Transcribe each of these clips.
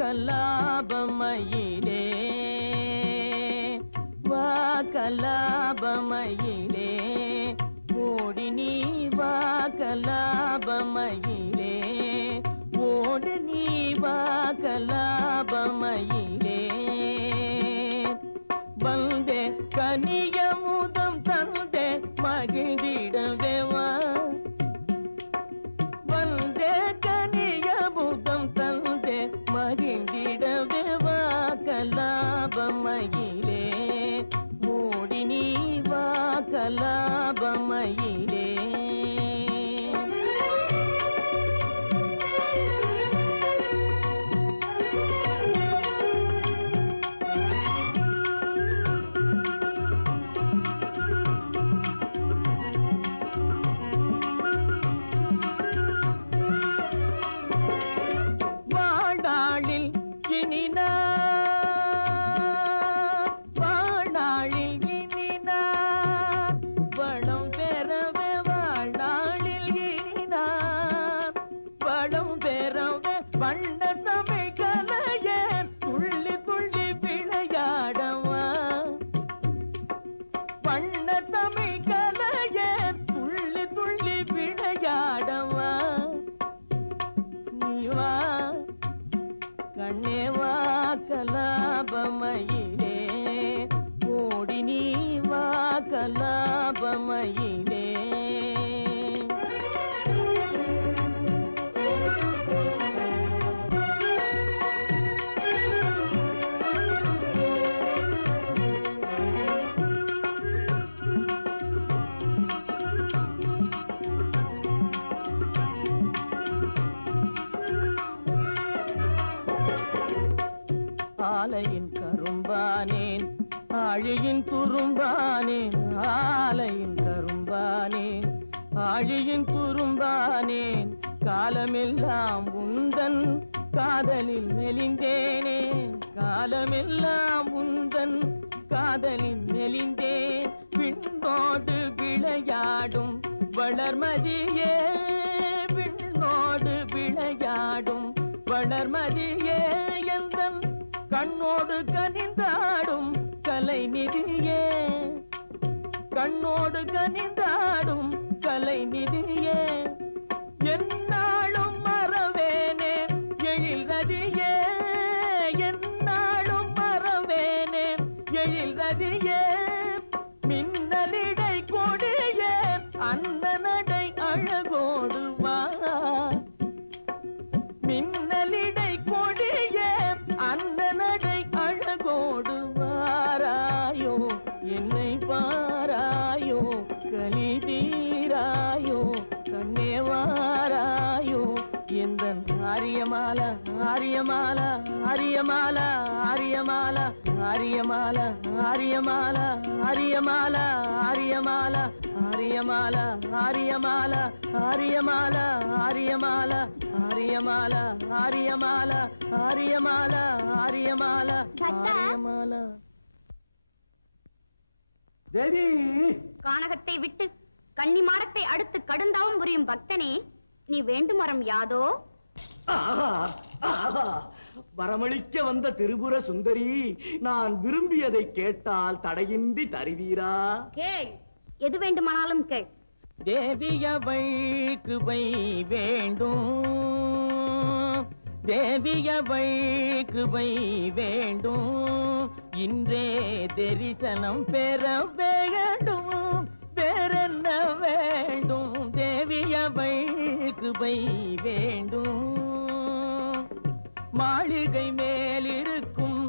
கலாபமயிலே வா கலாபமயிலே ஓடி நீ வா கலாபமயிலே ஓடி நீ வா கலாபமயிலே வந்தே கனியமுதம் தந்தே மகிழ்ந்திடவே வா வந்தே கனியமுதம் தந்தே மகிழ்ந்திடவே வா கலாபமயிலே ஓடி நீ வா கலாபமயிலே கலாபமயிலே ஓடி நீ வா கலாபமயிலே ஆலையின் கரும்பானேன் ஆழியின் துரும்பானேன் ஆலையின் கரும்பானேன் ஆழியின் துரும்பானேன் காலமெல்லாம் உந்தன் காதலில் மெலிந்தேனே காலமெல்லாம் உந்தன் காதலில் மெலிந்தேன் விண்ணோடு விளையாடும் வளர்மதியே விண்ணோடு விளையாடும் வளர்மதியே எந்தன் கண்ணோடு கனிந்தாடும் கலைநிதியே கண்ணோடு கனிந்தாடும் கலைநிதியே என்னாலும் மறவேனே எழில் ரதியே என்னாலும் மறவேனே எழில் ரதியே மின்னலிடை கொடியே அந்த நடை அழகோடு வா மின்னலிடை கொடியே அந்த நடை அழகோடு வாராயோ என்னை பாராயோ கலி தீராயோ கண்ணே வாராயோ எந்தன் ஆரியமாலா ஆரியமாலா ஆரியமாலா ஆரியமாலா ஆரியமாலா ஆரியமாலா ஆரியமாலா ஆரியமாலா ஆரியமாலா ஆரியமாலா ஆரியமாலா ஆரியமாலா ஆரியமாலா ஆரியமாலா ஆரியமாலா ஆரியமாலா ஆரியமாலா தேவி கானகத்தை விட்டு கன்னிமாடத்தை அடுத்து கடுந்தாவும் புரியும் பக்தனே நீ வேண்டும் வரம் யாதோ வரமளிக்க வந்த திரிபுர சுந்தரி நான் விரும்பியதை கேட்டால் தடையின்றி தருவீரா கேள் எது வேண்டுமானாலும் கேள் தேவியவை கிருபை வேண்டும் தேவியவை கிருபை வேண்டும் இன்றே தரிசனம் பெற வேண்டும் வேறென்ன வேண்டும் தேவியவை கிருபை வேண்டும் மாளிகை மேலிருக்கும்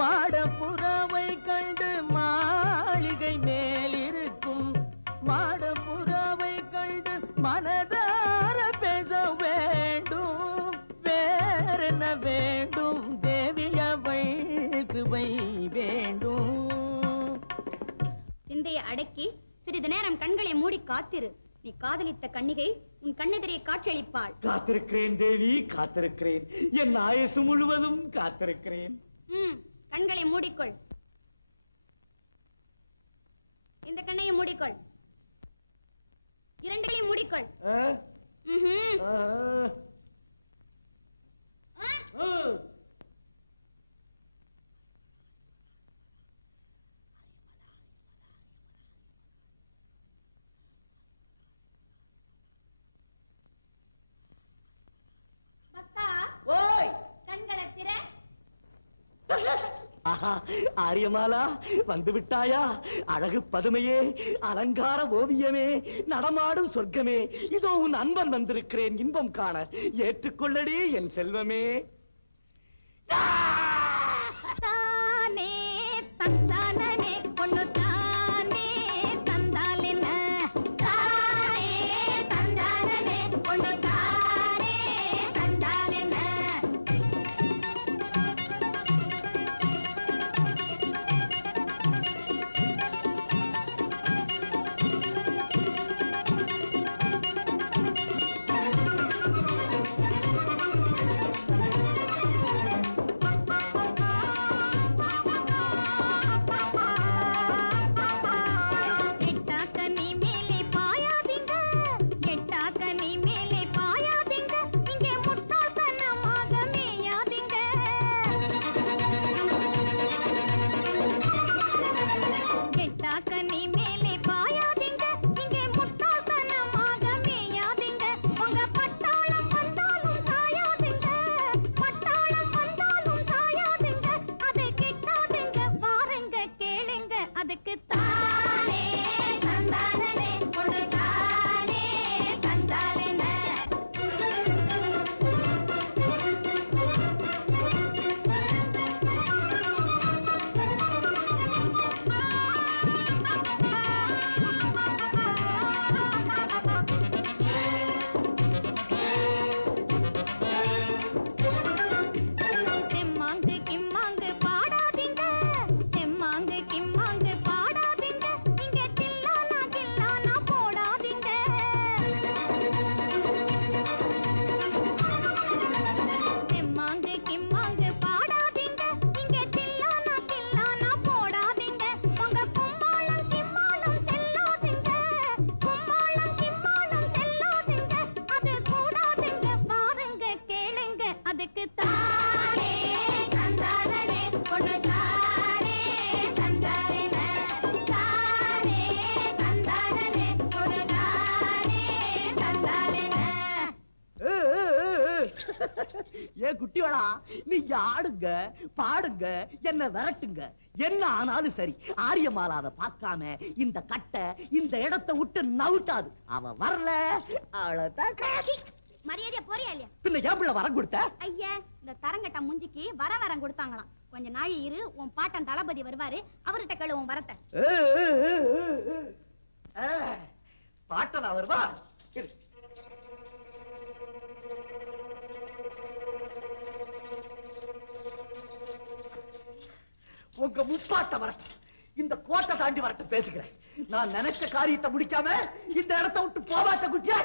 மாடப்புறாவை கண்டு மாளிகை மேலிருக்கும் மாடப்புறாவை கண்டு மனதார பேச வேண்டும் வேறென்ன வேண்டும் தேவியவை கிருபை வேண்டும் சிந்தையை அடக்கி சிறிது நேரம் கண்களை மூடி காத்திரு நீ காதலித்த கன்னிகை உன் கண்ணெதிரே காட்சியளிப்பாள் காத்திருக்கிறேன் தேவி காத்திருக்கிறேன் என் ஆயுசு முழுவதும் காத்திருக்கிறேன் கண்களை மூடிக்கொள் இந்த கண்ணையை மூடிக்கொள் இரண்டையும் மூடிக்கொள் ஆஹா, ஆரியமாலா வந்து விட்டாயா? அழகு பதுமையே, அலங்கார ஓவியமே, நடமாடும் சொர்க்கமே, இதோ உன் அன்பன் வந்திருக்கிறேன் இன்பம் காண. ஏற்றுக்கொள்ளடி என் செல்வமே. தானே தந்தானே பொண்ணு தானே தந்தாலின தானே தந்தானே பொண்ணு தானே தந்தாலின ஏன் குட்டியோடா, நீங்க ஆடுங்க பாடுங்க என்ன விரட்டுங்க, என்ன ஆனாலும் சரி, ஆரியமாலாவை பார்க்காம இந்த கட்டை இந்த இடத்தை விட்டு நவுட்டாது. அவ வரல அவ்வளவுதான். மரியாதையா போறியா இல்லையா? பின்ன ஏன் பிள்ளை வரம் கொடுத்த? ஐயா, இந்த தரங்கட்ட முஞ்சிக்கு வரம் கொடுத்தாங்களாம். கொஞ்ச நாள் இரு, உன் பாட்டன் தளபதி வருவாரு, அவர்கிட்ட கேளு உன் வரத்தை. பாட்டனா வருவா? உங்க முப்பாட்ட வர இந்த கோட்டை தாண்டி வரட்டு பேசுகிறேன். நான் நினைச்ச காரியத்தை முடிக்காம இந்த இடத்தை விட்டு போவாட்ட குட்டியா.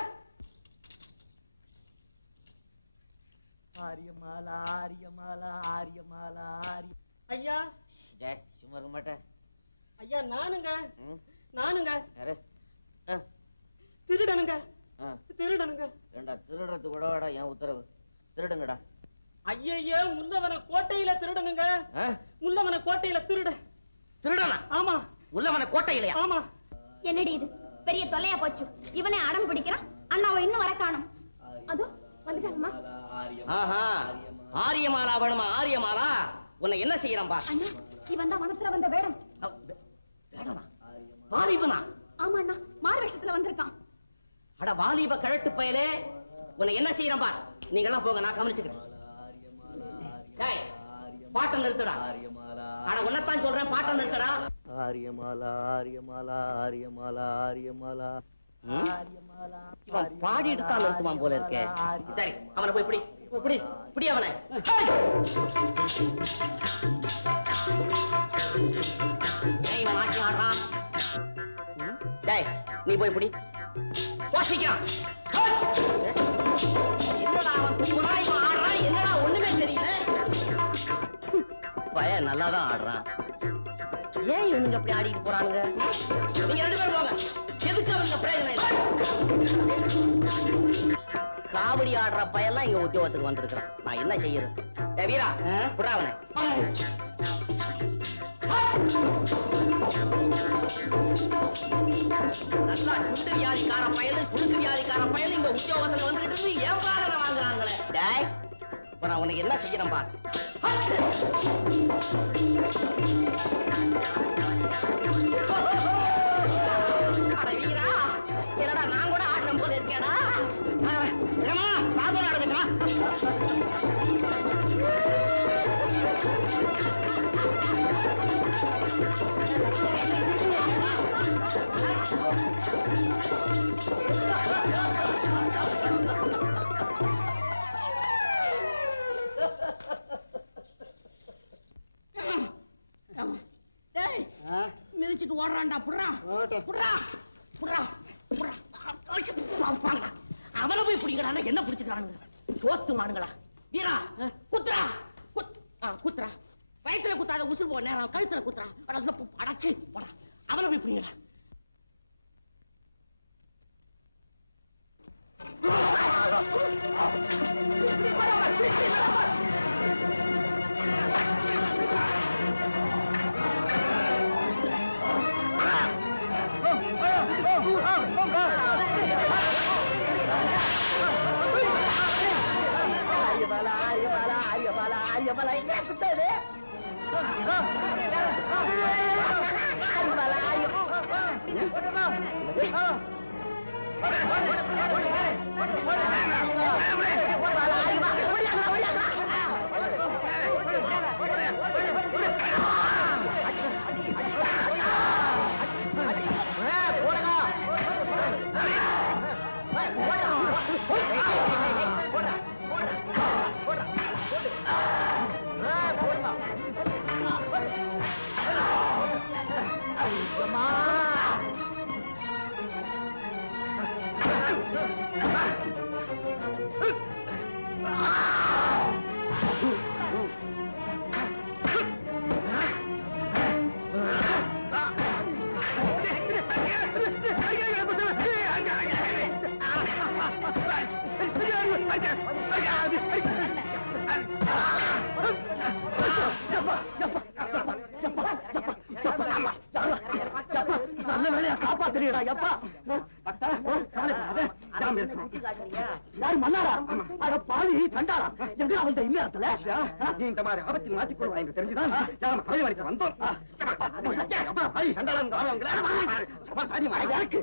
ஆரியமாலா ஆரியமாலா ஆரியமாலா ஆரிய. ஐயா சும்மா இருக்க மாட்டேன். ஐயா நானுங்க திருடனுங்க. ஏண்டா திருடுறது கூடவாடா என் உத்தரவு? திருடுங்கடா. ஐயையே, முன்னவன கோட்டையில திருடனுங்க. முன்னவன கோட்டையில திருடனா? ஆமா. உள்ளவன கோட்டையிலையா? ஆமா. என்னடி இது பெரிய தொல்லையா போச்சு. இவனே அடம் பிடிக்கிறான், அண்ணாவை இன்னும் வர காணோம். அதோ வந்துட்டாங்கம்மா. ஆஹா, ஆரியமாலா வேணுமா? ஆரியமாலா உன்னை என்ன செய்யறான் பா? அண்ணா, இவன் தான் வனத்துல வந்த வேடம். வேடனா? வாலிபனா? ஆமா அண்ணா, மாறு வேஷத்துல வந்திருக்கான். அட வாலிப கழட்டு பயலே, உன்னை என்ன செய்யறான் பா? நீங்க எல்லாம் போங்க, நான் கவனிச்சுக்கிறேன். பாட்டம் நிறுத்தடா. அட உன்னத்தான் சொல்றேன், பாட்டம் நிறுத்தடா. ஆரியமாலா ஆரியமாலா ஆரியமாலா ஆரியமாலா ஆரியமாலா. இவன் பாடி எடுத்தான் நிறுத்துவான் போல இருக்கே. சரி, அவனை போய் பிடி பிடி பிடி அவனை. ஏன் இவன் ஆட்சி ஆடுறான்? டேய், நீ போய் பிடி. வாசிக்கிறான். என்னடா அவன் கும்புறான், இவன் ஆடுறான், என்னடா ஒண்ணுமே தெரியல. பையன் நல்லாதான் ஆடுறான். ஏன் இவனுங்க அப்படி ஆடிட்டு போறானுங்க? நீங்க ரெண்டு பேரும் போங்க. எதுக்கு அவனுங்க பிரயோஜனம் இல்லை. காவடி ஆடுற பையெல்லாம் இங்க உத்தியோகத்துக்கு வந்திருக்கிறான். நான் என்ன செய்யறது? வீரா, விடா அவனை. நல்லா சுண்டு வியாதிக்கார பயலு இங்க உத்தியோகத்துல வந்துகிட்டு இருந்து ஏன் வாங்குறாங்களே. டேய், இப்ப நான் உனக்கு என்ன செய்யணும் பா. வீரா, என்னடா நான் கூட ஆடுறேன் போல இருக்கேடா. பாதோட ஆடுங்கம்மா. மிதிச்சிட்டு ஓடுறான்டா. புடுறா புடுறா புடுறா புடுறா. அவனை போய் பிடிக்கிறான என்ன பிடிச்சிக்கிறானுங்க சோத்து மானுங்களா. வீரா குத்துறா குத்துறா. வயிற்றுல குத்தாத உசுறு போ நேரம் கழுத்துல குத்துறா. அடைச்சு போடா. அவனை போய் பிடிங்கடா. நல்ல வேலையா காப்பாத்துறீடா. எப்பா மன்னாரா அட பாவி சண்டாரா எங்க அவன் இந்நேரத்துல நீ இந்த மாதிரி ஆபத்தில் மாற்றிக்கொள்வா என்று தெரிஞ்சுதான் கலைவரைக்கு வந்தோம். எனக்கு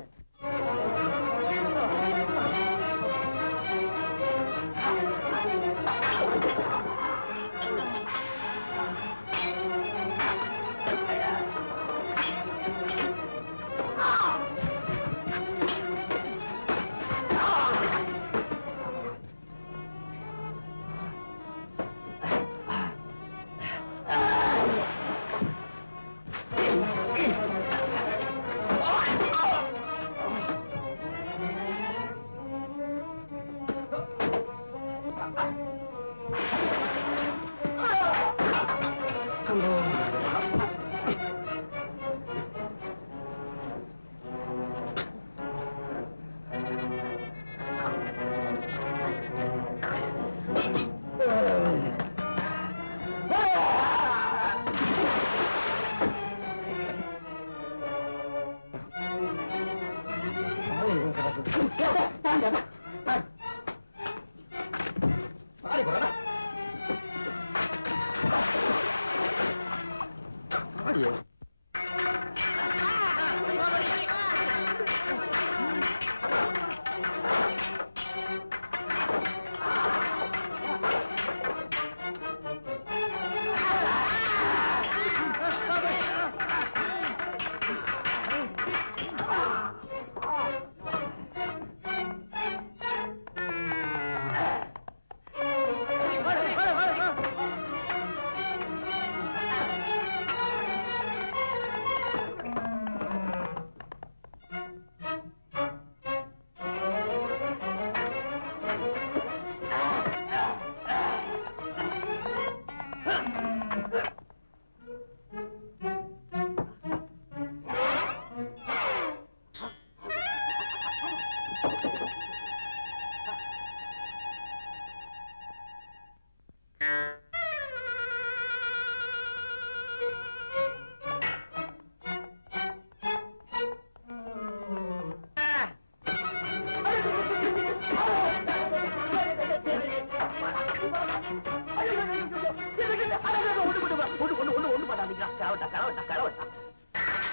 களவட்டா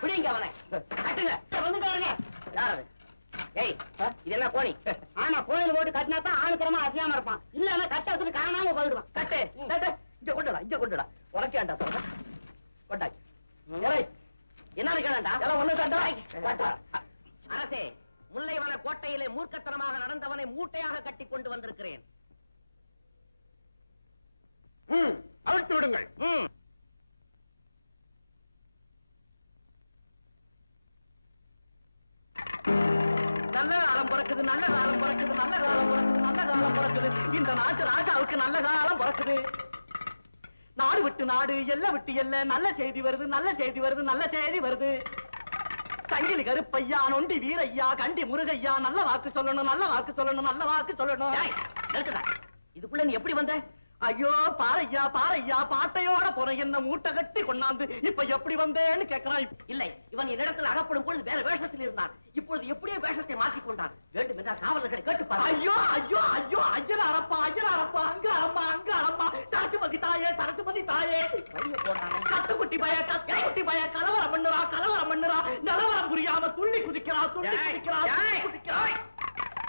பிடிங்க அவனை கட்டுங்க வந்துட்டாருங்க யாரு ஏய் இது என்ன கோணி ஆனா கோயில் போட்டு கட்டினா தான் ஆணுக்கிரமா அசையாம இருப்பான் இல்லன்னா கட்ட வச்சுட்டு காணாம போயிடுவான் கட்டு இங்க கொண்டுடா உனக்கு ஏன்டா சொல்ற கொண்டாச்சு என்னன்னு கேளண்டா ஒண்ணு அரசே முல்லைவன கோட்டையிலே மூர்க்கத்தனமாக நடந்தவனை மூட்டையாக கட்டி கொண்டு வந்திருக்கிறேன் அவிழ்த்து விடுங்கள் நல்ல காலம் பிறக்குது நல்ல காலம் பிறக்குது நல்ல காலம் பிறக்குது நல்ல காலம் பிறக்குது இந்த நாட்டு ராஜாவுக்கு நல்ல காலம் பிறக்குது நாடு விட்டு நாடு எல்லை விட்டு எல்லை நல்ல செய்தி வருது நல்ல செய்தி வருது நல்ல செய்தி வருது சங்கிலி கருப்பையா நொண்டி வீரையா கண்டி முருகையா நல்ல வாக்கு சொல்லணும் நல்ல வாக்கு சொல்லணும் நல்ல வாக்கு சொல்லணும் இதுக்குள்ள நீ எப்படி வந்த ஐயோ பாரையா பாரையா பாட்டையோட போற என்ன மூட்டை கட்டி கொண்டாந்து இப்ப எப்படி வந்தேன்னு கேட்கிறான் இல்லை இவன் என்னிடத்தில் அகப்படும் பொழுது வேற வேஷத்தில் இருந்தான் இப்பொழுது எப்படியோ வேஷத்தை மாற்றிக் கொண்டான் வேண்டும் என்றால் காவலர்களை கேட்டுப்பார் ஐயோ ஐயோ ஐயோ ஐயர் அரப்பா அங்க அரம்மா சரசுமதி தாயே கத்துக்குட்டி பய கலவரம் பண்ணுறா நிலவரம் புரியாம துள்ளி குதிக்கிறா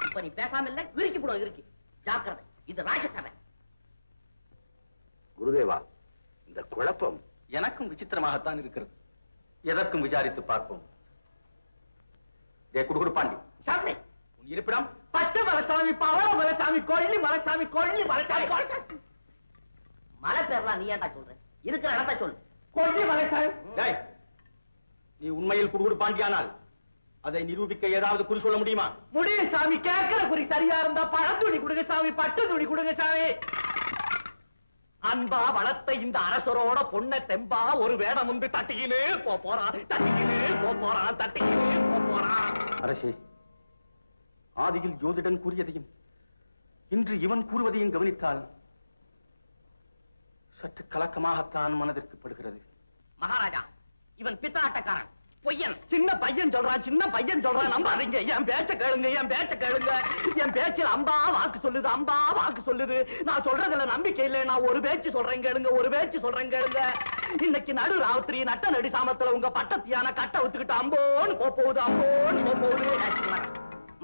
இப்ப நீ பேசாம இல்ல இறுக்கி போடும் இறுக்கி ஜாக்கிரதை இது ராஜசபை குருதேவா இந்த குழப்பம் எனக்கும் விசித்திரமாகத்தான் இருக்கிறது எதற்கும் விசாரித்து பார்ப்போம் குடுகுடுப்பாண்டி சாமி உன் இருப்பிடம் பச்சை மலைசாமி பவள மலைசாமி கொள்ளி மலைசாமி மலை பேர்லாம் நீ ஏன்டா சொல்ற இருக்கிற இடத்த சொல்லு கொள்ளி மலைசாமி நீ உண்மையில் குடுகுடுப்பாண்டியானால் அதை நிரூபிக்க ஏதாவது குறி சொல்ல முடியுமா முடியும் சாமி கேட்கிற குறி சரியா இருந்தா பழத்துணி கொடுங்க சாமி பட்டு துணி கொடுங்க சாமி அன்பா வளர்த்த இந்த அரசரோட பொண்ண தெம்பா ஒரு வேடம் வந்து தட்டிக்கினே போறான் அரசே ஆதியில் ஜோதிடன் கூறியதையும் இன்று இவன் கூறுவதையும் கவனித்தால் சற்று கலக்கமாகத்தான் மனதிற்கு படுகிறது மகாராஜா இவன் பித்தாட்டக்காரன் பொய்யன் சின்ன பையன் சொல்றான் நம்பாதீங்க என் பேச்ச கேளுங்க என் பேச்சில் அம்பா வாக்கு சொல்லுது நான் சொல்றதுல நம்பிக்கை இல்லை நான் ஒரு பேச்சு சொல்றேன் கேளுங்க இன்னைக்கு நடு ராத்திரி நட்ட நடி சாமத்துல உங்க பட்டத்தியான கட்ட வச்சுக்கிட்டு அம்போன்னு போகுது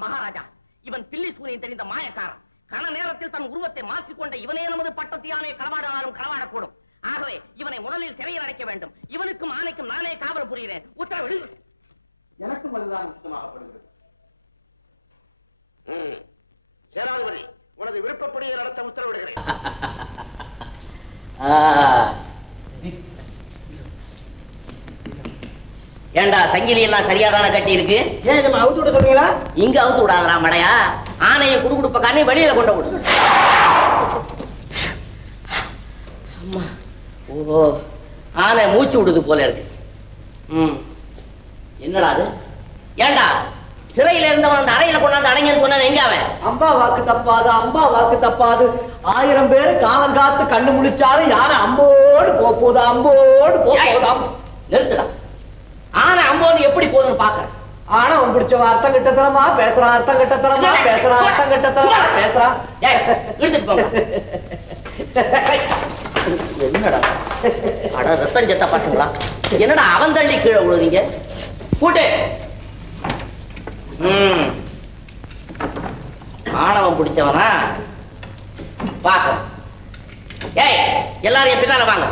மகாராஜா இவன் பில்லி சூரியன் தெரிந்த மாயக்காரன் கன நேரத்தில் தன் உருவத்தை மாற்றிக்கொண்ட இவனே நமது பட்டத்தியானை களவாடினாலும் களவாடக்கூடும் ஆகவே இவனை முதலில் சிறையில் அடைக்க வேண்டும் இவனுக்கும் ஆணைக்கும் நானே காவல் புரிகிறேன் உத்தரவிடு எனக்கும் அதுதான் இஷ்டமாகப்படுகிறது சேனாதிபதி உனது விருப்பப்படியே நடத்த உத்தரவிடுகிறேன் ஏண்டா சங்கிலி எல்லாம் சரியாதான கட்டி இருக்கு ஏன் அவுத்து விட சொல்றீங்களா இங்க அவுத்து விடாதரா மடையா ஆணையை குடுகுடுப்பக்கானே வெளியில கொண்டு விடு ஓஹோ ஆனை மூச்சு விடுது போல இருக்கு என்னடா அது ஏண்டா சிறையில இருந்தவன் அந்த அறையில கொண்டாந்து அடங்கன்னு சொன்ன எங்க அவன் அம்பா வாக்கு தப்பாது 1000 பேர் காவல் காத்து கண்ணு முழிச்சாரு யாரு அம்போடு போகுதா நிறுத்துடா ஆனை அம்போது எப்படி போகுதுன்னு பாக்குறேன் ஆனா அவன் பிடிச்ச அர்த்தம் கிட்டத்தனமா பேசுறான் இழுத்துட்டு போங்க என்னடா அட ரத்தம் செத்த பசங்களா என்னடா அவன் தள்ளி கீழே விழுறீங்க கூட்டு ஆணவம் பிடிச்சவனா பாக்க ஏய் எல்லாரும் என் பின்னால வாங்க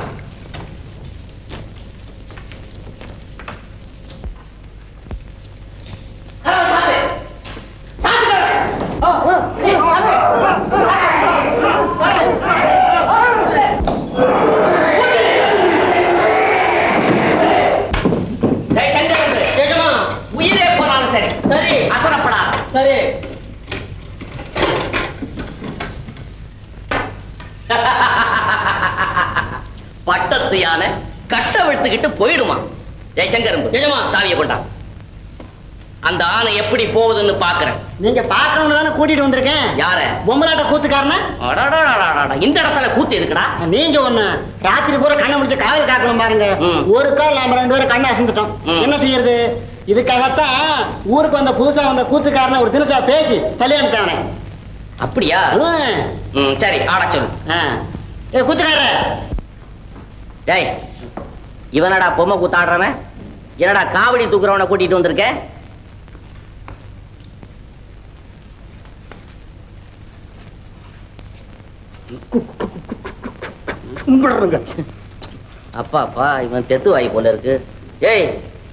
உயிரே போனாலும் சரி சரி அசரப்படாது சரி பட்டத்து யானை கஷ்டவிழ்த்துக்கிட்டு போயிடுமா ஜெயசங்கர் சாவியை கொண்டா அந்த ஆனை எப்படி போகுதுன்னு பாக்குறேன் நீங்க பாக்கணும்னு தானே கூட்டிட்டு வந்திருக்கேன் யார பொம்மலாட்ட கூத்துக்காரனா இந்த இடத்துல கூத்து இருக்குடா நீங்க ஒண்ணு ராத்திரி பூரா கண்ணை முடிச்சு காவல் காக்கணும் பாருங்க ஒரு கால் நாம 2 பேரும் கண்ணை அசந்துட்டோம் என்ன செய்யறது இதுக்காகத்தான் ஊருக்கு வந்த புதுசா வந்த கூத்துக்காரனை ஒரு தினசா பேசி தள்ளியான்ட்டானே அப்படியா சரி ஆட சொல்லு கூத்துக்கார டேய் இவனடா பொம்மை கூத்தாடுறவன்? என்னடா காவடி தூக்குறவனை கூட்டிட்டு வந்திருக்க? அப்பா அப்பா, இவன் தெத்து வாய் போல இருக்கு. ஏய்,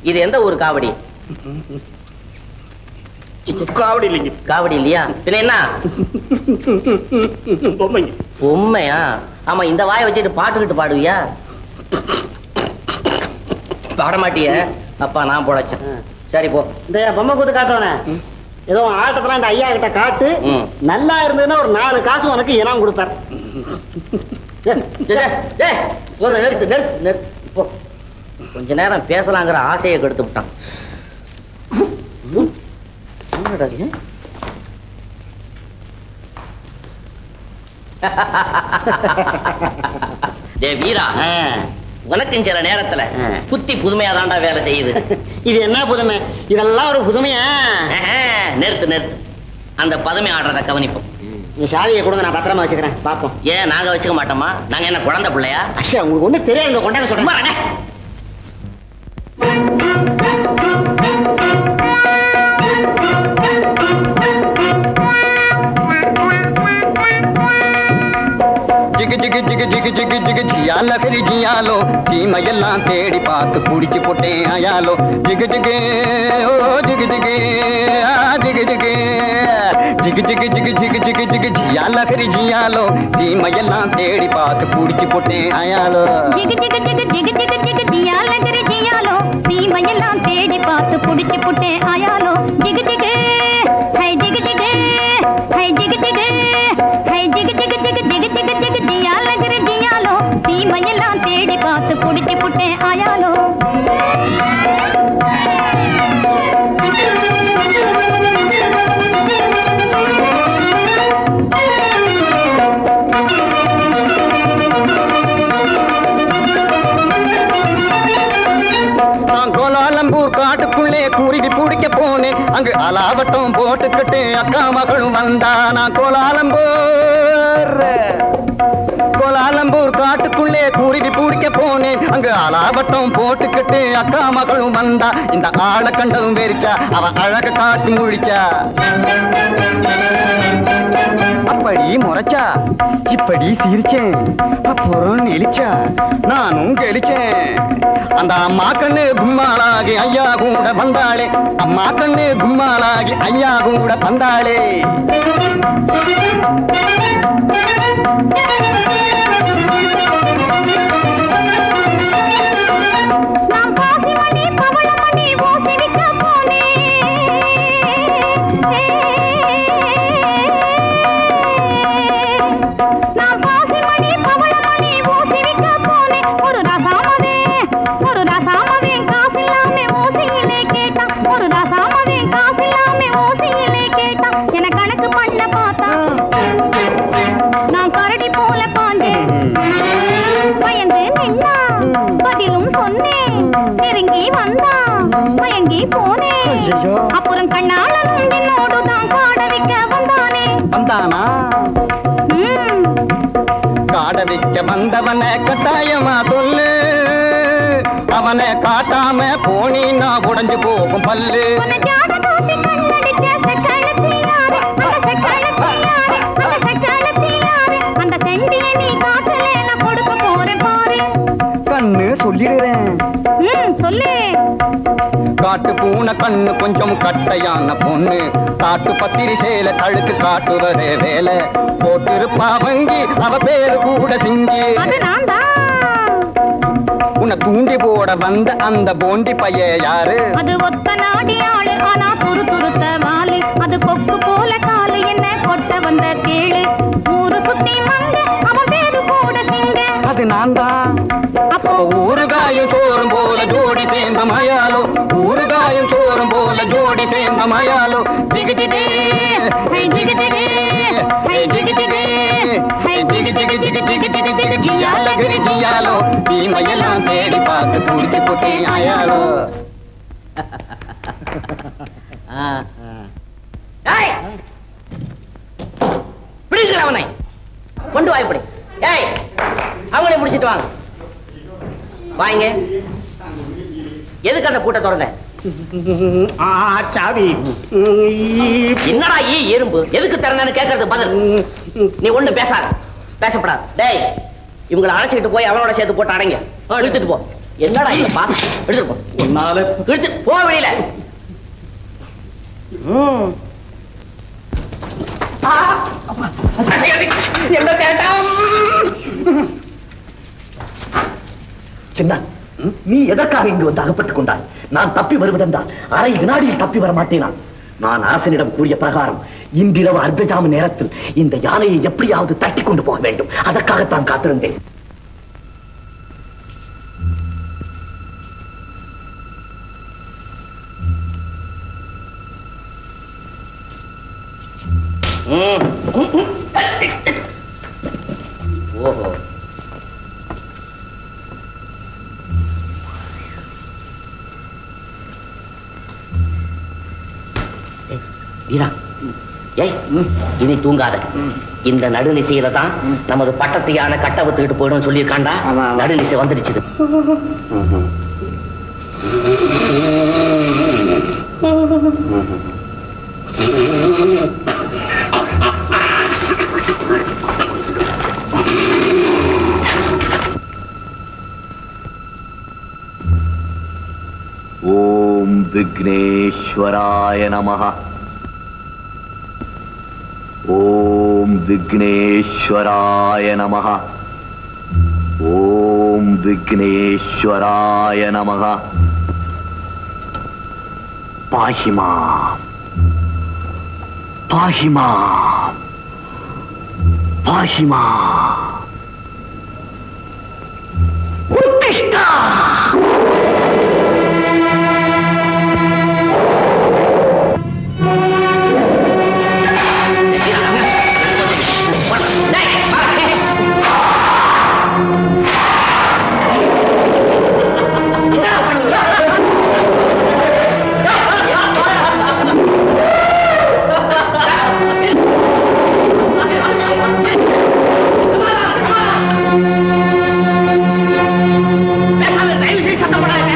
இது எந்த ஊர் காவடி? காவடி இல்லைங்க. காவடி இல்லையா? பின்ன என்ன? பொம்மைங்க. பொம்மையா? ஆமா, இந்த வாயை வச்சுட்டு பாட்டுக்கிட்டு பாடுவியா? பாட மாட்டிய? அப்பா நான் போடச்சேன். சரி போ. இந்த பொம்மை கூத்து காட்டுவன ஏதோ ஆட்டத்துல இந்த ஐயா கிட்ட காட்டு. நல்லா இருந்ததுன்னா ஒரு 4 காசு உனக்கு இனாம் கொடுப்பார். நிறுத்து நிறுத்து நிறுத்து. போ. கொஞ்ச நேரம் பேசலாங்கிற ஆசையை கெடுத்து விட்டான். வீரா, உனக்கும் சில நேரத்துல புத்தி புதுமையா தாண்டா வேலை செய்யுது. இது என்ன புதுமை? இதெல்லாம் ஒரு புதுமையா? நிறுத்து நிறுத்து. அந்த பதுமை ஆடுறத கவனிப்போம். நீ சாவியை கொடுங்க, நான் பத்திரமா வச்சுக்கிறேன். பாப்போம். ஏன் நாங்க வச்சுக்க மாட்டோமா? நாங்க என்ன குழந்தை பிள்ளையா? அஷா, உங்களுக்கு ஒண்ணு தெரியாது. கொண்டாங்க சொல்றேன். ஜிகு ஜிகு ஜிகு ஜிகு ஜிகு ஜிகு ஜியால கரி ஜியாலோ சீமையெல்லாம் தேடி பார்த்து புடிச்சு போட்டேன் ஆயாலோ ஜிகு ஜிகு ஓ ஜிகு ஜிகு ஜிகு ஜிகு ஜிகு ஜிகு ஜிகு ஜிகு ஜிகு ஜிகு ஜியால கரி ஜியாலோ சீமையெல்லாம் தேடி பார்த்து புடிச்சு போட்டேன் ஆயாலோ ஜிகு ஜிகு ஜிகு ஜிகு ஜிகு ஜிகு ஜியால கரி ஜியாலோ சீமையெல்லாம் தேடி பார்த்து புடிச்சு போட்டேன் ஆயாலோ ஜிகு ஜிகு ஹை ஜிகு ஜிகு ஹை ஜிகு ஜிகு ஹை ஜிகு ஜிகு ஜிகு ஜிகு ஜிகு ஜிகு ஜியால கரி ஜியாலோ சீமையெல்லாம் தேடி பார்த்து புடிச்சு போட்டேன் ஆயாலோ காட்டுக்குள்ளே குருவி பிடிக்க போனேன். அங்கு அலாவட்டம் போட்டுக்கிட்டு அக்கா மகளும் வந்தா. நான் கோலாலம்பூர் காட்டுக்குள்ளே குருவி பிடிக்க போனேன். அங்கு அலாவட்டம் போட்டுக்கிட்டு அக்கா மகளும் வந்தா. இந்த ஆளை கண்டதும் வெறிச்சா, அவ அழக காட்டி முழிச்சா. அப்படி முறைச்சா, இப்படி சிரிச்சேன். அப்புறம் நெளிச்சா, நானும் கெளிச்சேன். அந்த அம்மா கண்ணு கும்மாளாகி ஐயா கூட வந்தாளே. அம்மா கண்ணு கும்மாளாகி ஐயா கூட வந்தாளே. அப்புறம் கண்ணாளன் என்னோடுதான் காட வைக்க வந்தானே. வந்தானா? காட வைக்க வந்தவனை கட்டாயமா சொல்லு. அவனை காட்டாம போனீன்னா உடைஞ்சு போகும் பல்லு. அந்த செண்டியை நீ காட்டல, நான் கொடுக்க போறேன் பாரு. கண்ணு சொல்லிடுறேன். சொல்லு. காட்டு பூனை கண்ணு கொஞ்சம் கட்டையான பொண்ணு. காட்டு பத்திரி சேல கழுத்து காட்டுவதே வேலை. போட்டிருப்பா வங்கி, அவ பேரு கூட சிங்கி. உன்னை தூண்டி போட வந்த அந்த போண்டி பைய யாரு? அது ஒத்த நாடி ஆளு, ஆனா துரு துருத்த வாலு. அது கொக்கு போல காலு, என்ன கொட்ட வந்த கேளு. ஊரு சுத்தி வந்த அவன் பேரு கூட சிங்க. அது நான் தான். அப்போ ஊறுகாயும் சோறும் போல ஜோடி சேர்ந்த மயாலோ. ஊறுகாயும் சோறும் போல ஜோடி சேர்ந்த மயாலோ. ஜிகு ஜிகு ஹை ஜிகு ஜிகு ஹை ஜிகு ஜிகு ஹை ஜிகு ஜிகு ஜிகு ஜிகு ஜிகு ஜிகு ஜியால கிரி ஜியாலோ சீமையெல்லாம் தேடி பார்த்து குடிச்சு போட்டே ஆயாலோ. பிடிக்கிறவனை கொண்டு வாய்ப்படி. ஏய், அவங்களே பிடிச்சிட்டு வாங்க. வாங்க. எதுக்கு அந்த பூட்டை திறந்த? சாவி. என்னடா எறும்பு எதுக்கு திறந்தேன்னு கேட்கறது பதில். நீ ஒண்ணு பேசாத, பேசப்படாது. டேய், இவங்களை அழைச்சிட்டு போய் அவனோட சேர்த்து போட்டு அடைங்க. இழுத்துட்டு போ. என்னடா இந்த பாஸ்? எடுத்துட்டு போ. இழுத்துட்டு போ வெளியில. என்ன கேட்டா? சின்ன, நீ எதற்காக இங்கு வந்து அகப்பட்டுக் கொண்டாய்? நான் தப்பி வருவதென்றால் அரை வினாடியில் தப்பி வர மாட்டேனா? நான் அரசனிடம் கூறிய பிரகாரம் இன்றிரவு அர்த்தஜாம நேரத்தில் இந்த யானையை எப்படியாவது தட்டி கொண்டு போக வேண்டும். அதற்காகத்தான் காத்திருந்தேன். ஓஹோ, வீரா, ஏய், இனி தூங்காத. இந்த நடுநிசையில தான் நமது பட்டத்தையான கட்டவத்துக்கிட்டு போயிடும் சொல்லியிருக்காண்டா. நடுநிசை வந்துடுச்சு. ஓம் விக்னேஸ்வராய நமஹ. ஓம் விக்னேஸ்வராய நமஹ. ஓம் விக்னேஸ்வராய நமஹ. பாஹிமா பாஹிமா பாஹிமா. உத்திஷ்டா. சத்தம் போடாத.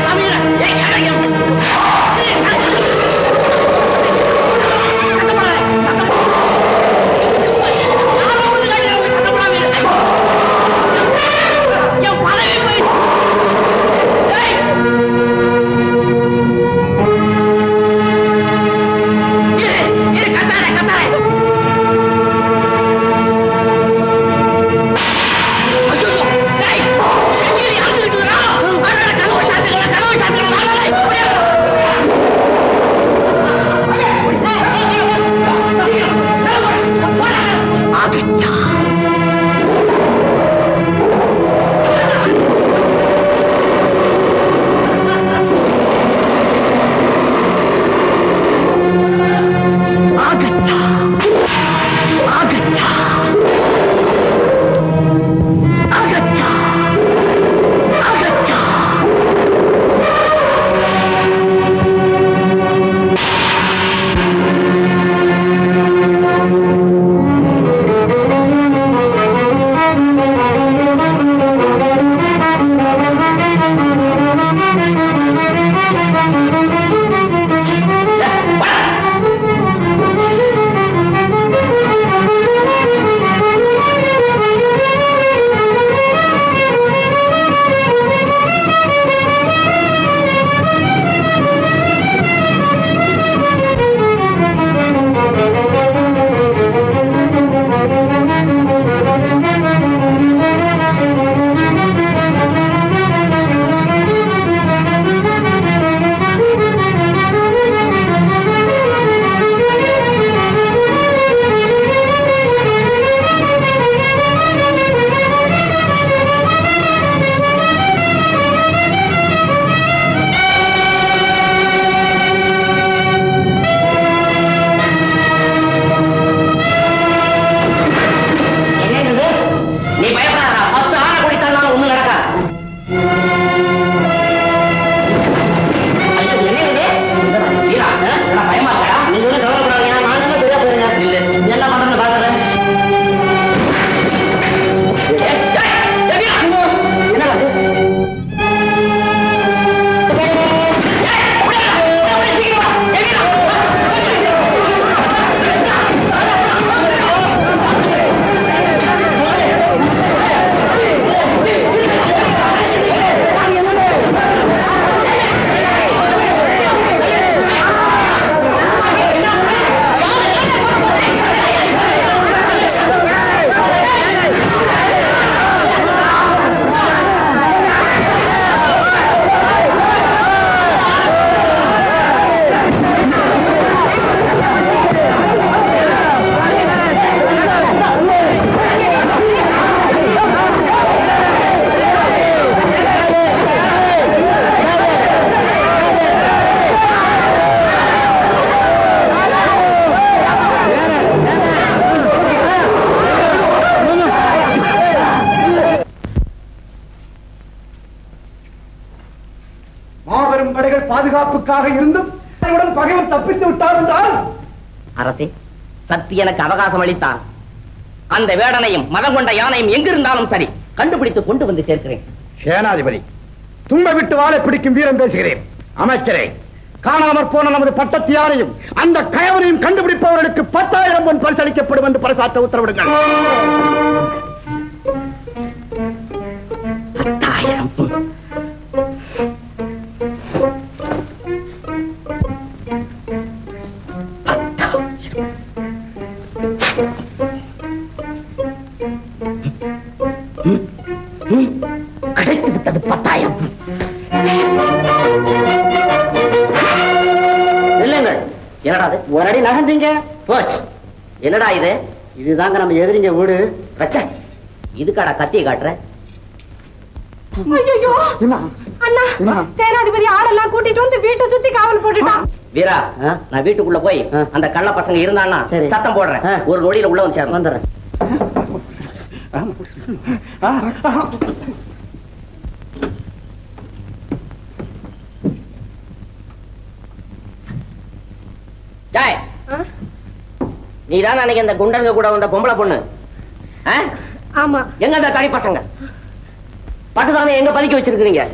பாதுகாப்புக்காக இருந்தும் பகைவன் தப்பித்து விட்டார் என்றால் அரசே, சற்று எனக்கு அவகாசம் அளித்தார் அந்த வேடனையும் மதம் கொண்ட யானையும் எங்கிருந்தாலும் சரி கண்டுபிடித்து கொண்டு வந்து சேர்க்கிறேன். சேனாதிபதி, தும்ப விட்டு வாழை பிடிக்கும் வீரம் பேசுகிறேன். அமைச்சரே, காணாமற் போன நமது பட்டத்து யானையும் அந்த கயவனையும் கண்டுபிடிப்பவர்களுக்கு 10,000 பொன் பரிசளிக்கப்படும் என்று பரிசாற்ற உத்தரவிடுங்கள். 10,000 பொன். கிடைத்து விட்டது 10,000. இல்லைங்கள். என்னடா அது? ஒரு அடி நகர்ந்தீங்க போச்சு. என்னடா இது? இதுதாங்க நம்ம எதிரிங்க வீடு. ரச்சா, இதுக்காடா கத்தியை காட்டுற? ஐயோ அண்ணா, சேனாதிபதி ஆளெல்லாம் கூட்டிட்டு வந்து வீட்டை சுத்தி காவல் போட்டுட்டான். வீரா, நான் வீட்டுக்குள்ள போய் அந்த கள்ள பசங்க இருந்தான்னா சத்தம் போடுறேன். ஒரு நொடியில உள்ள வந்து சேரும். வந்துடுறேன். நீதான் அன்னைக்கு அந்த குண்டங்க கூட வந்த பொம்பளை பொண்ணு? ஆமா. எங்க அந்த தனி பசங்க? பட்டுதானே எங்க பதுக்கி வச்சிருக்கீங்க?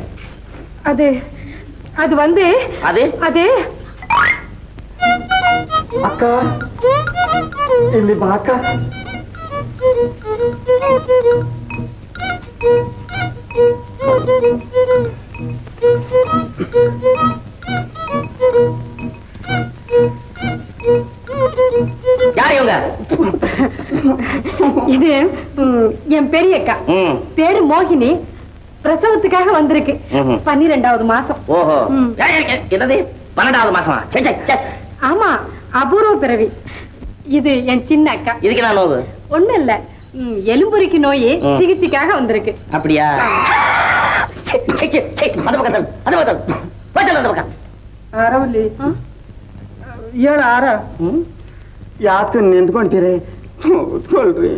அது வந்து அது அக்கா இல்லைப்பா அக்கா. யார் இவங்க? இது என் பெரியக்கா. பேரு மோகினி. பிரசவத்துக்காக வந்திருக்கு. 12வது மாசம். ஓஹோ, என்னது 12வது மாசமா? ஆமா, அபூர்வ பிறவி. இது என் சின்ன அக்கா. இதுக்கு நான் நோவு ஒண்ணு இல்ல, எலும்புரிக்கு நோய் சிகிச்சைக்காக வந்திருக்கு. அப்படியா? ಅರವಲ್ಲಿ 7 6 ಯಾಕೆ ನಿಂತ್ಕೊಂತೀರಿ? ಕೂತ್ಕೊಳ್ರಿ.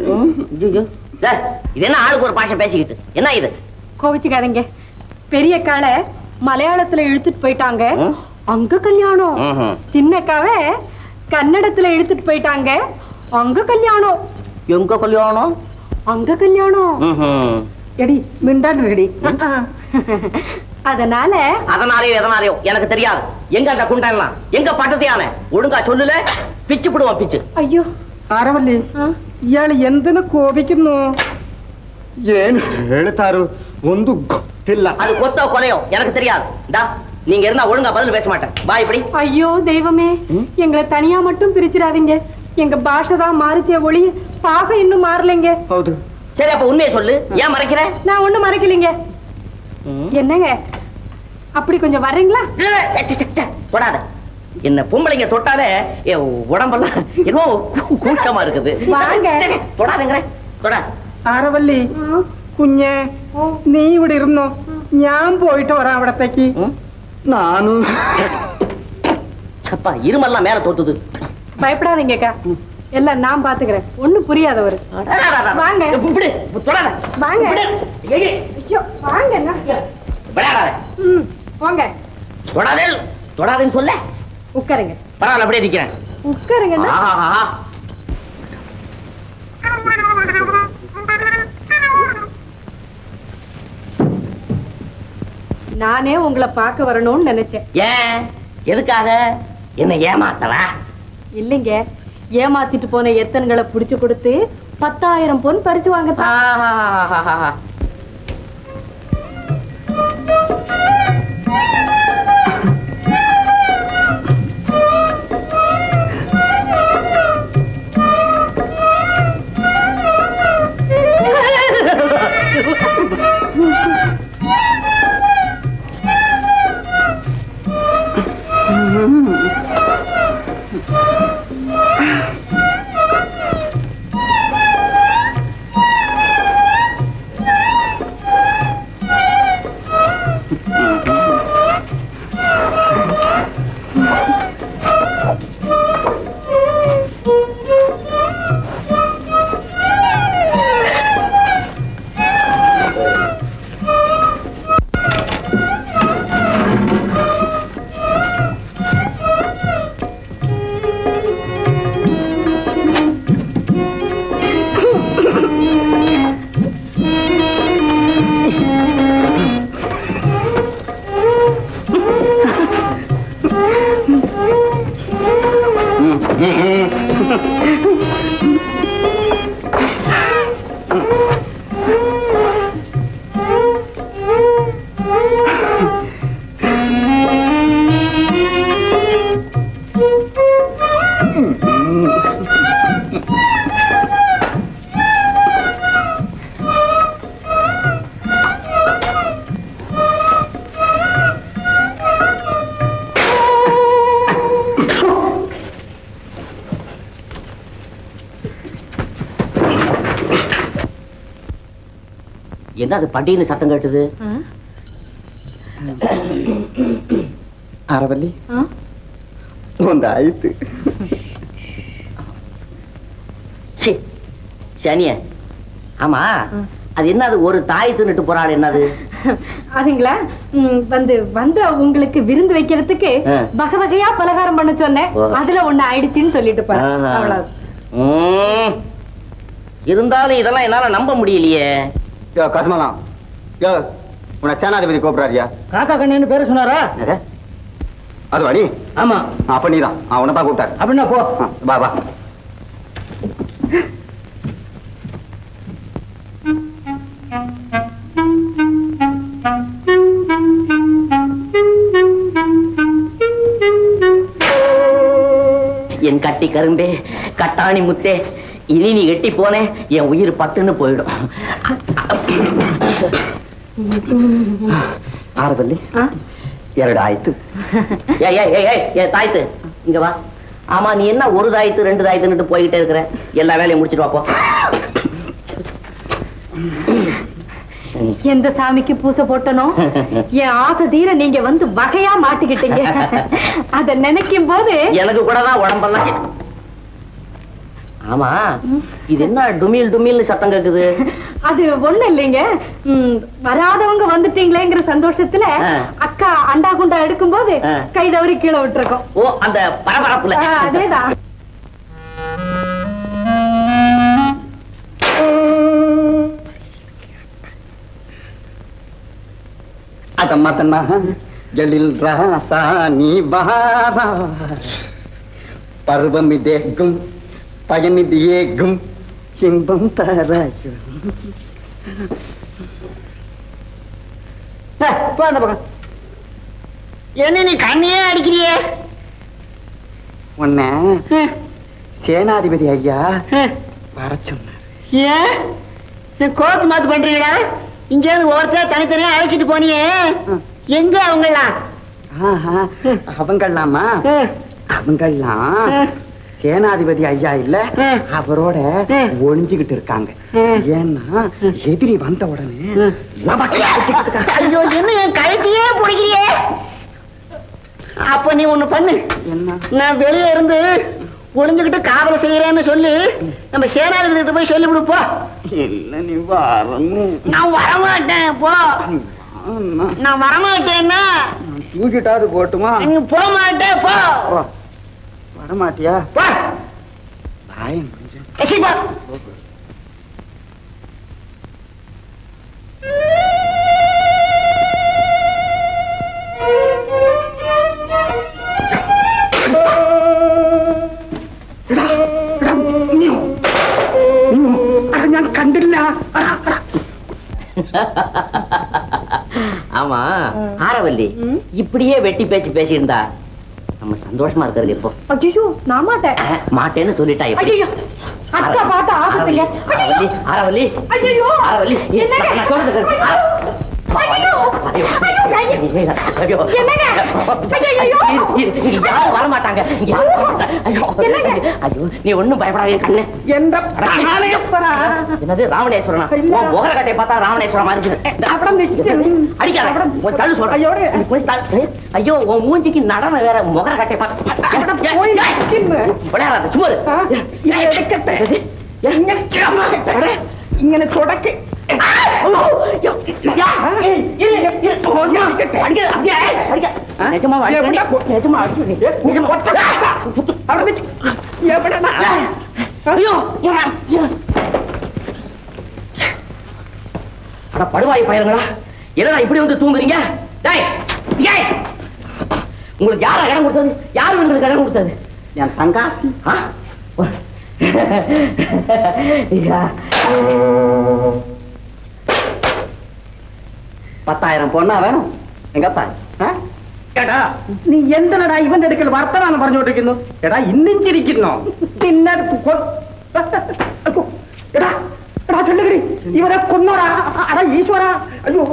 இது என்ன ஆளுக்கு ஒரு பாஷை பேசிக்கிட்டு? என்ன இது? கோவிச்சுக்காதீங்க. பெரிய காலை மலையாளத்துல இழுத்துட்டு போயிட்டாங்க, அங்க கல்யாணம். சின்னக்காவே கன்னடத்துல இழுத்துட்டு போயிட்டாங்க, அங்க கல்யாணம். எங்க கல்யாணம்? அங்க கல்யாணம். எடி மிண்டாடுடி. அதனாலயோ எதனாலயோ எனக்கு தெரியாது. எங்க அந்த குண்டெல்லாம் எங்க பட்டத்தையான ஒழுங்கா சொல்லல, பிச்சு போடுவான் பிச்சு. ஐயோ ಅರವಲ್ಲಿ ಇಯಾಳು ಎಂದನ ಕೋಪಿക്കുന്നു. ಏನು ಹೇಳ್ತಾರು ಒಂದು ಗೊತ್ತಿಲ್ಲ. அது கொத்தோ கொலையோ எனக்கு தெரியாது. நீங்க இருந்தா ஒழுங்கா பதில் பேச மாட்டேன். வா இப்படி. ஐயோ தெய்வமே, எங்களை தனியா மட்டும் பிரிச்சிடாதீங்க. எங்க பாஷை தான் மாறிச்சே ஒளி, பாசம் இன்னும் மாறலைங்க. ಹೌದು. சரி, அப்ப உண்மையை சொல்லு. ஏன் மறைக்கிற? நான் ஒண்ணும் மறைக்கலீங்க. என்னங்க அப்படி கொஞ்சம் வர்றீங்களா? தொடாத. என்ன பொம்பளைங்க தொட்டாலே உடம்பெல்லாம் என்னோ கூச்சமா இருக்குது. தொடாதுங்கிற தொடாத. അരവല്ലി കുഞ്ഞെ, നീ ഇവിടെ ഇരുന്നോ, ഞാൻ പോയിട്ട് വരാം അവിടത്തേക്ക്. ನಾನು அப்பா இருமெல்லாம் மேல தோத்துது. பயப்படாதீங்கக்கா, எல்லாம் நான் பாத்துக்கிறேன். ஒண்ணும் புரியாதவர். வாங்க. தொடாத. வாங்க. ஐயோ வாங்க. விளையாடாத. போங்க. தொடாதே. தொடாதேன்னு சொல்ல. உட்காருங்க. பரவாயில்ல, அப்படியே நிக்கிறேன். உட்காருங்க. நானே உங்களை பார்க்க வரணும்னு நினைச்சேன். ஏன்? எதுக்காக? என்ன ஏமாத்தவா? இல்லைங்க, ஏமாத்திட்டு போன எத்தன்களை புடிச்சு கொடுத்து 10,000 பொன் பரிசு வாங்க. என்ன அது பட்டின்னு சத்தம் கேட்டுது? அரவல்லி உந்த ஆயித்து சனிய. ஆமா, அது என்னது ஒரு தாய் தின்னுட்டு போறாள்? என்னது அதுங்களா? வந்து உங்களுக்கு விருந்து வைக்கிறதுக்கு வகை வகையா பலகாரம் பண்ண சொன்னேன். அதுல ஒண்ணு ஆயிடுச்சுன்னு சொல்லிட்டு போறேன். அவ்வளவு. இருந்தாலும் இதெல்லாம் என்னால நம்ப முடியலையே. கசுமலாம் உன சேனாதிபதி கூப்பிடாரியா? காக்கா கண்ணு பேரு சொன்னாரா? அது வாடி. ஆமா, அப்ப நீதான் அவனை தான் கூப்பிட்டாரு. அப்படின்னா போ. வா வா. என் கட்டி கரும்பே, கட்டாணி முத்தே, இனி நீ எட்டி போனே என் உயிர் பட்டுன்னு போயிடும். ஆரவல்லி ಎರಡು ಆಯ್ತು. தாய்த்து இங்க வா. ஆமா, நீ என்ன ஒரு தாய்த்து ரெண்டு தாய்த்துன்னு போய்கிட்டே இருக்கிற? எல்லா வேலையும் முடிச்சிட்டு வாப்போ. எந்த சாமிக்கு பூசை போட்டனோ என் ஆசை தீர நீங்க வந்து வகையா மாட்டிக்கிட்டீங்க. அத நினைக்கும் போது எனக்கு கூட தான் உடம்பெல்லாம். ஆமா, இது என்ன டுமில் டுமில் சத்தம் கேக்குது? அது ஒண்ணு இல்லைங்க, வராதவங்க வந்துட்டீங்களேங்கிற சந்தோஷத்துல அக்கா அண்டா குண்டா எடுக்கும் போது கை தவறி கீழே விட்டுருக்கோம். ஓ, அந்த பரபரப்புல. அதேதான். அதம்மா தன்னா ஜலில் ராசானி பஹாரா பருவமி தேக்கும் பயனிதி ஏகும் இன்பம் தராயோ. அந்த பக்கம் என்ன நீ கண்ணையே அடிக்கிறியே? உன்ன சேனாதிபதி ஐயா வர சொன்னார். ஏன் நீ கோத்து மாத்து பண்றீங்களா? இங்க ஒவ்வொருத்தர தனித்தனியா அழைச்சிட்டு போனியே, எங்க அவங்கெல்லாம்? அவங்கெல்லாமா? அவங்கெல்லாம் சேனாதிபதி ஐயா இல்ல, அவரோட ஒளிஞ்சுகிட்டு இருக்காங்க. ஏன்னா எதிரி வந்த உடனே ஐயோ, என்ன என் கழுத்தையே பிடிக்கிறியே? அப்ப நீ ஒண்ணு பண்ணு. என்ன? நான் வெளியே இருந்து ஒளிஞ்சுக்கிட்டு காவலை செய்யறேன்னு சொல்லி நம்ம சேனாதிபதி கிட்ட போய் சொல்லி விடுப்போ. இல்ல, நீ வரணும். நான் வரமாட்டேன். போ. நான் வரமாட்டேன்னா தூக்கிட்டாது போட்டுமா? நீ போக மாட்டேன். போ. வரமாட்டியா? போ. பாயம் போ. ഞാൻ കണ്ടില്ല. ஆமா, ஆரவல்லி இப்படியே வெட்டி பேச்சு பேசியிருந்தா நம்ம சந்தோஷமா இருக்கிறது எப்போ? ஐயோ, நான் மாட்டேன். மாட்டேன்னு சொல்லிட்டா எப்படி? ஐயோ, அக்கா பாத்தா ஆபத்துங்க. ஆரவல்லி, ஆரவல்லி, ஐயோ, ஆரவல்லி, நான் சொல்றது யாரும் வரமாட்டாங்க. நீ ஒண்ணும் பயப்படாதே கண்ணு. என்னது ராவணேஸ்வரனா? முகரக்கட்டை பார்த்தா ராவணேஸ்வரம் மாதிரி அடிக்காத. தள்ளு சொல்றேன். ஐயோ, உன் மூஞ்சிக்கு நடன வேற. முகரக்கட்டை பார்த்தா விளையாடாத. சும்மா ഇങ്ങനെ തുടക്കി படுவாய் பயிர்களா, என்னடா இப்படி வந்து தூங்குறீங்க? உங்களுக்கு யாரா இடம் கொடுத்தது? யாரு உங்களுக்கு இடம் கொடுத்தது? என் தங்காசி. பத்தாயிரம் பொண்ணா வேணும் எங்கப்பா? എടാ നീ എന്തിനടാ ഇവന്റെ അടുക്കൽ വർത്തമാനം പറഞ്ഞോണ്ടിരിക്കുന്നു? എടാ ഇന്നും ചിരിക്കുന്നു. പിന്നെ എടാ എടാ ചൊല്ലുകടി ഇവരെ കൊന്നോടാ. അടാ ഈശ്വര, അയ്യോ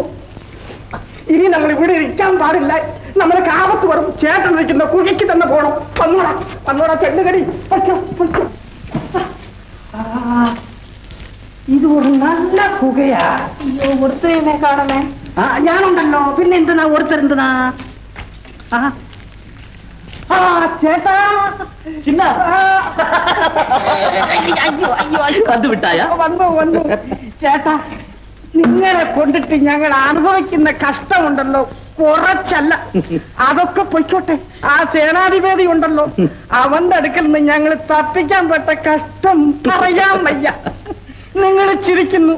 ഇനി നമ്മൾ ഇവിടെ ഇരിക്കാൻ പാടില്ല. നമ്മൾക്ക് ആപത്ത് വരും. ചേട്ടൻ നിൽക്കുന്ന കുഴിക്ക് തന്നെ പോണം. വന്നോടാ വന്നോടാ ചെല്ലുകടി. ഇത് ഒരു നല്ല കുകയാ. ഒരുത്തരെന്നെ കാണണേ. ഞാനുണ്ടല്ലോ, പിന്നെ എന്തിനാ ഒരുത്തരെന്തിനാ? ചേട്ടാ വന്നു വിട്ടായാ? വന്നു ചേട്ടാ, നിങ്ങളെ കൊണ്ടിട്ട് ഞങ്ങൾ അനുഭവിക്കുന്ന കഷ്ടമുണ്ടല്ലോ, കുറച്ചല്ല. അതൊക്കെ പൊയ്ക്കോട്ടെ. ആ സേനാധിപതി ഉണ്ടല്ലോ, അവന്റെ അടുക്കൽ നിന്ന് ഞങ്ങൾ തപ്പിക്കാൻ പെട്ട കഷ്ടം പറയാൻ വയ്യ. നിങ്ങൾ ചിരിക്കുന്നു.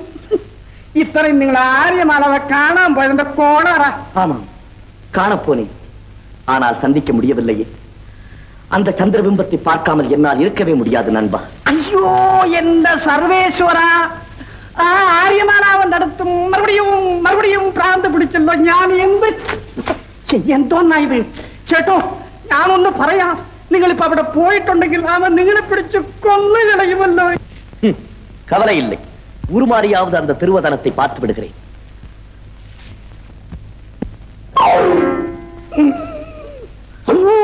ഇത്രയും നിങ്ങൾ ആര്യമാളവെ കാണാൻ പോയതിന്റെ കോളറ. ஆமாம், காணப்போனேன். ஆனால் சந்திக்க முடியவில்லையே. அந்த சந்திரபிம்பத்தை பார்க்காமல் என்னால் இருக்கவே முடியாது நண்பா. ஐயோ எந்த சர்வேஸ்வரா, ആ ആര്യമാലാവന്റെ അടുത്തും മറുപടിയും ഭ്രാന്ത് പിടിച്ചല്ലോ. ഞാൻ എന്ത് എന്തോന്നാ ഇത്? ചേട്ടോ, ഞാനൊന്ന് പറയാം. നിങ്ങളിപ്പോ അവിടെ പോയിട്ടുണ്ടെങ്കിൽ അവൻ നിങ്ങളെ പിടിച്ച് കൊന്നു കളയുമല്ലോ. கவலை இல்லை, உருமாறியாவது அந்த திருவதனத்தை பார்த்து விடுகிறேன். അയ്യോ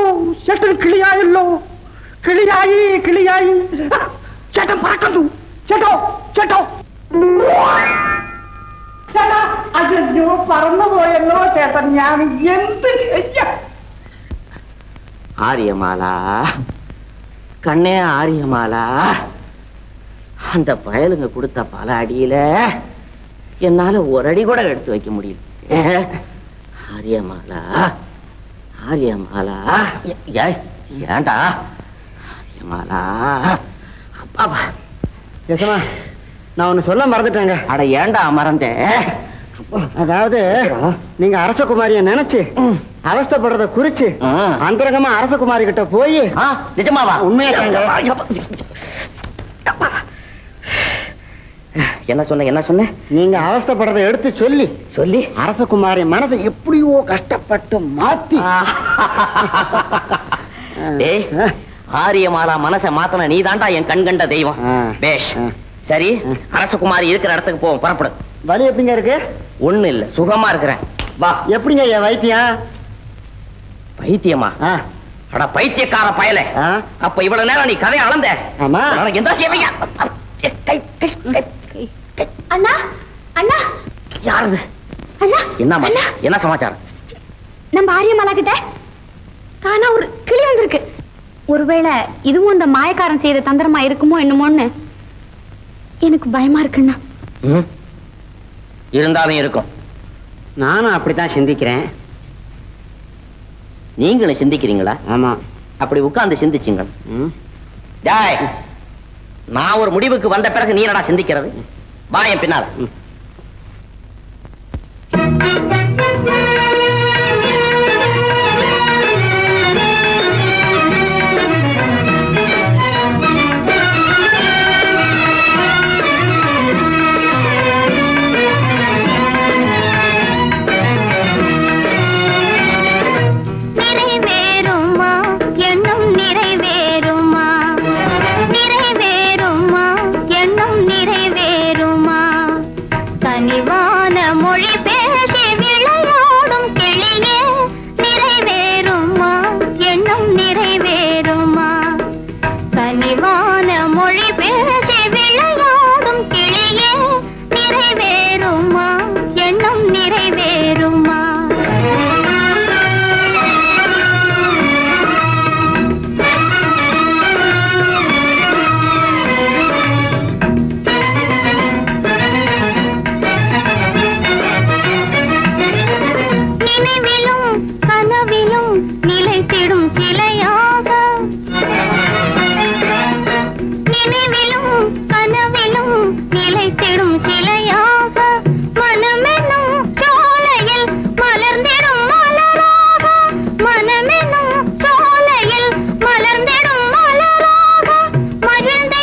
ചേട്ടൻ കിളിയായല്ലോ. കിളിയായി. ചേട്ടൻ പറക്കുന്നു. ചേട്ടോ ചേട്ടാ, അയ്യോ പറന്നുപോയല്ലോ ചേട്ടൻ. ഞാൻ എന്ത് ചെയ്യാ? ஆரியமாலா, கண்ணே ஆரியமாலா, அந்த பயலுங்க கொடுத்த பல அடியில என்னால ஒரு அடி கூட எடுத்து வைக்க முடியல. ஆரியமாலா ஏண்டா ஆரியமாலா? அப்பாப்பா யசமா, நான் ஒண்ணு சொல்ல மறந்துட்டேங்க. அட ஏண்டா மறந்தேன்? அதாவது நீங்க அரசகுமாரிய நினைச்சு அவஸ்தப்படுறத குறிச்சு அந்தரங்கமா அரசகுமாரி கிட்ட போய் நிஜமாவா? உண்மையாங்க. என்ன சொன்ன? நீங்க அவஸ்தப்படுறத எடுத்து சொல்லி அரசகுமாரி மனசை எப்படியோ கஷ்டப்பட்டு மாத்தி. ஆரியமாலா மனசை மாத்தன நீ தாண்டா என் கண் கண்ட தெய்வம். பேஷ், சரி, அரசகுமாரி இருக்கிற இடத்துக்கு போவோம். புறப்படு. வலி எப்படிங்க இருக்கு? ஒண்ணு இல்ல, சுகமா இருக்கிறேன். வா. எப்படிங்க என் வைத்தியம்? பைத்தியமா? அட பைத்தியக்கார பயல. அப்ப இவ்வளவு நேரம் நீ கதையை அளந்த. ஆமா. எந்த சேவையா? அண்ணா அண்ணா, யாரு? அண்ணா என்னம்மா, என்ன சமாச்சாரம்? நம்ம ஆரியமாலா கிட்ட காணா ஒரு கிளி வந்திருக்கு. ஒருவேளை இதுவும் அந்த மாயக்காரன் செய்த தந்திரமா இருக்குமோ என்னமோன்னு எனக்கு பயமா இருக்குண்ணா. இருந்தாலும் இருக்கும். நானும் அப்படித்தான் சிந்திக்கிறேன். நீங்களும் சிந்திக்கிறீங்களா? ஆமா. அப்படி உட்கார்ந்து சிந்திச்சுங்க. டேய், நான் ஒரு முடிவுக்கு வந்த பிறகு நீ என்னடா சிந்திக்கிறது? வாயன் பின்னால். மலர்ந்திடும் மலராக மகிழ்ந்த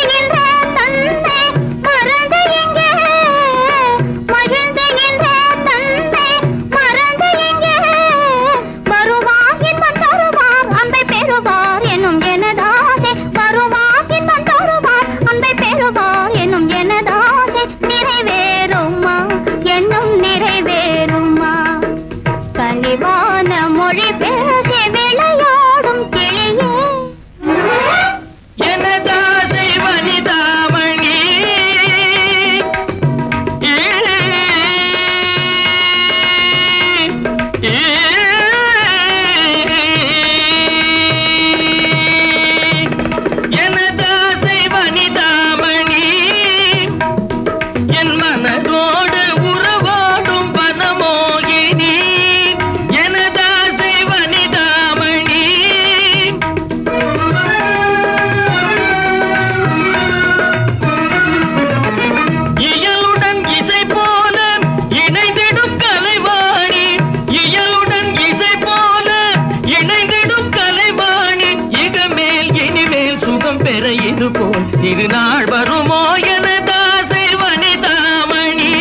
இதுபோல் திருநாள் வருமோ எனதாசை வனிதாமணி.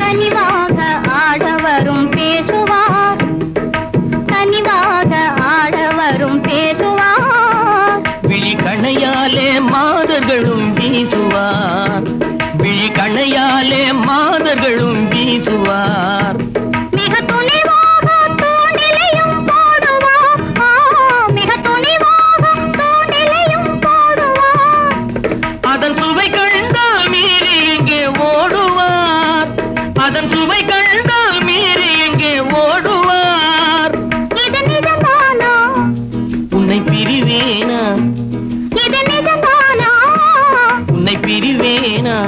கனிவாக ஆடவரும் பேசுவார், கனிவாக ஆடவரும் பேசுவார். விழி கணையாலே மாதர்களும் வீசுவார், விழி கணையாலே மாதர்களும் வீசுவார். மிக துணிவாக தூண்டிலையும் போடுவார், மிக துணிவாக தூண்டிலையும் போடுவார். அதன் சுவை கண்டால் மீறி எங்கே ஓடுவார், அதன் சுவை கண்டால் மீறி எங்கே ஓடுவார். இது நிஜம்தானா, உன்னை பிரிவேனா, இது நிஜம்தானா, உன்னை பிரிவேனா.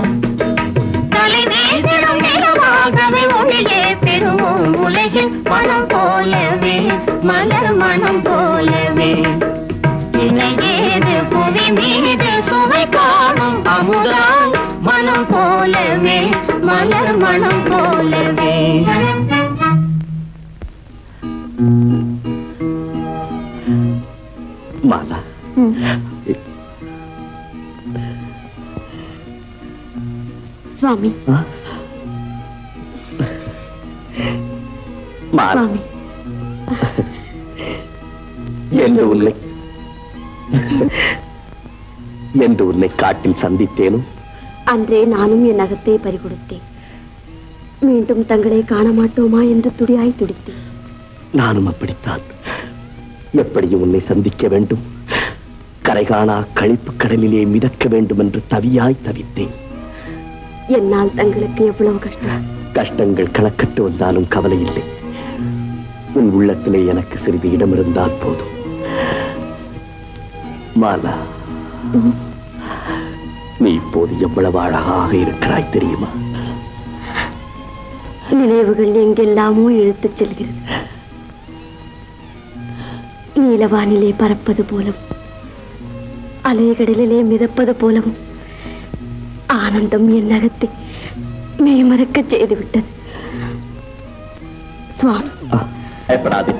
தலை வீசிடும் நிலமாகவே ஒளியே பெறுவோம் உலகில் மனம் போலவே, மலர் மனம் போலவே. இணையேது புவி மீது சுவை காணும் அமுதால் மனம் போலவே, மலர் மனம் போலவே. மாலா, சுவாமி, மாலா, சுவாமி, என்று உன்னை காட்டில் சந்தித்தேனும் அன்றே நானும் என் நகத்தை பறிகொடுத்தேன். மீண்டும் தங்களை காண மாட்டோமா என்று துடியாய் துடித்தேன். நானும் அப்படித்தான். எப்படியும் உன்னை சந்திக்க வேண்டும், கரைகாணா கழிப்பு கடலிலே மிதக்க வேண்டும் என்று தவியாய் தவித்தேன். என்னால் தங்களுக்கு எவ்வளவு கஷ்டம். கஷ்டங்கள் கணக்கட்டு வந்தாலும் கவலை இல்லை. உன் உள்ளத்திலே எனக்கு சிறிது இடம் இருந்தால் போதும். மாலா, நீ இப்போது எவ்வளவு அழகாக இருக்கிறாய் தெரியுமா? நினைவுகள் எங்கெல்லாமோ இழுத்துச் செல்கிறது. நீலவானிலே பறப்பது போலும், அலைகடலிலே மிதப்பது போலவும் ஆனந்தம் என் நகத்தை மெய்மறக்க செய்துவிட்டது. சுவாமி, பயப்படாதே.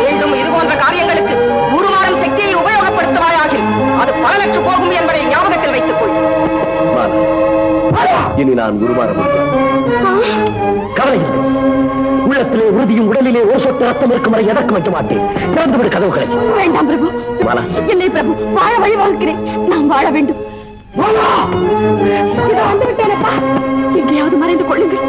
மீண்டும் இது போன்ற காரியங்களுக்கு உருமாறும் சக்தியை உபயோகப்படுத்துவாயாகில் அது பலனற்று போகும் என்பதை ஞாபகத்தில் வைத்துக் கொள். இனி நான் உருமாற முடியும். கவலை இல்லை. உள்ளத்திலே உறுதியும் உடலிலே ஒரு சொட்டு ரத்தம் இருக்கும் வரை எதற்கு வைக்க மாட்டேன். திறந்துவிடு கதவுகளை. வேண்டாம் பிரபு, இல்லை பிரபு, வாழ வழி வாழ்க்கிறேன். நாம் வாழ வேண்டும். இதோ வந்து விட்டேனப்பா, எங்கேயாவது மறைந்து கொள்ளுங்கள்.